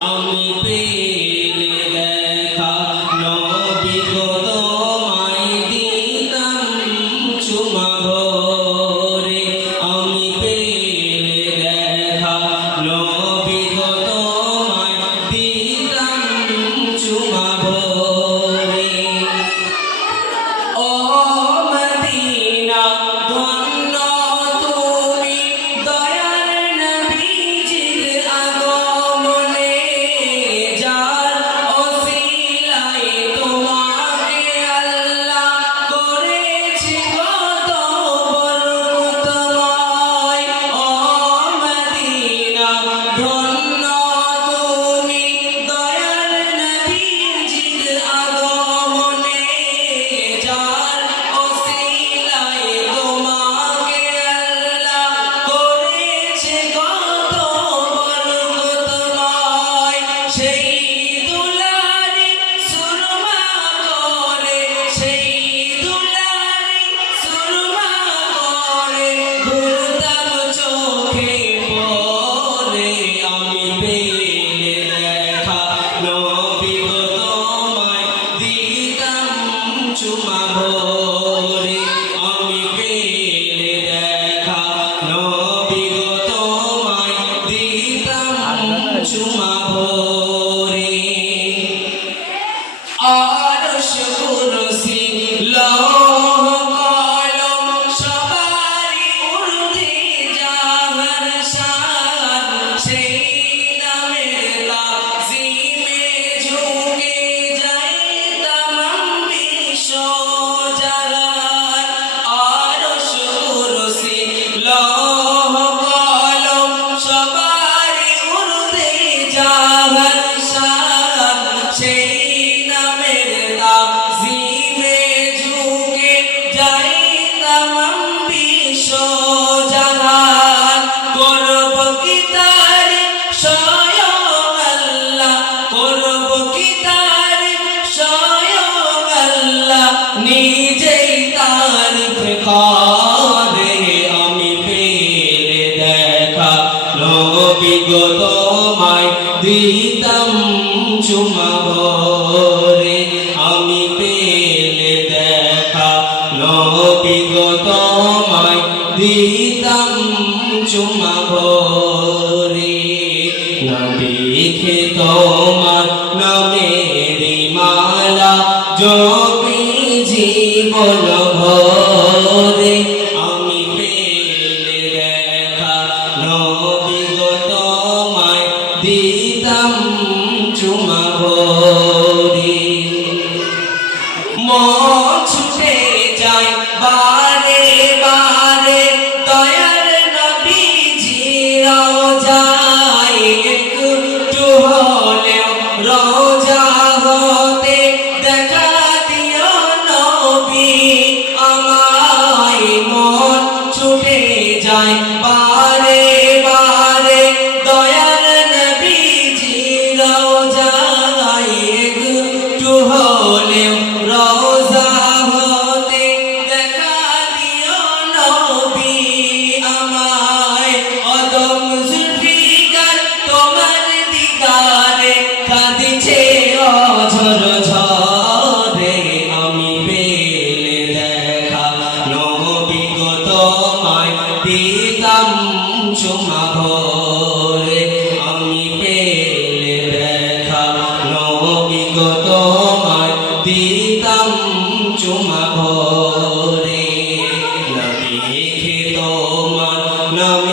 আমি পেলে দেখা নবী গো তোমায় দিতাম চুমা ভরে। আমি পেলে দেখা নবী গো তোমায় দিতাম চুমা ভরে। ও মদিনা ধন্য তুমি দয়ার নবীজির আগমনে, যার ওসিলায় তোমাকে আল্লাহ করেছে কত বরকতময়। ও মদিনা ধন্য তুমি দয়ার নবীজির আগমনে, যার ওসিলায় তোমাকে আল্লাহ করেছে কত বরকতময়। সেই দুলারি সুরমা করে, সেই দুলারি সুরমা করে ঘুরতাম চোখে পড়ে। আমি পেলে দেখা নবী গো তোমায় দিতাম চুমা ভরে। আমি পেলে দেখা নবী গো তোমায় দিতাম চুমা ভরে। আরশ কুরসি লৌহ কলম সবারই ঊর্ধ্বে যাহার শান, সেই নামের তাজিমে ঝুঁকে যায় তামাম বিশ্ব জাহান। আরশ কুরসি লৌহ কলম সবারই ঊর্ধ্বে যাহার শান, সেই নামের তাজিমে ঝুঁকে যায় তামাম বিশ্ব জাহান। করব কি তার স্বয়ং আল্লাহ, করব কি তার স্বয়ং আল্লাহ নিজেই তারিফ করে। আমি পেলে দেখা নবী গো তোমায় দিতাম চুমা ভরে। আমি পেলে দেখা নবী গো তোমায় দিতাম চুমা ভরে। না দেখে তোমার নামেরি মালা জপি জীবন ভরে। আমি পেলে দেখা নবী গো তোমায় দিতাম চুমা ভরে। মন ছুটে যায় বারে বারে দয়ার নবীজির রওজায়, একটু হলেও রওজা হতে দেখা দিও নবী আমায়। মন ছুটে যায় বারে বারে দয়ার নবীজির রওজায়, একটু হলেও রওজা হতে দেখা দিও নবী আমায়। অদম জুলফিকার তোমার দিদারে কাঁদিছে অঝর ঝরে। আমি পেলে দেখা নবী গো তোমায় দিতাম চুমা ভরে। আমি পেলে দেখা নবী গো তোমায় দিতাম চুমা ভরে। না দেখে তোমার নামে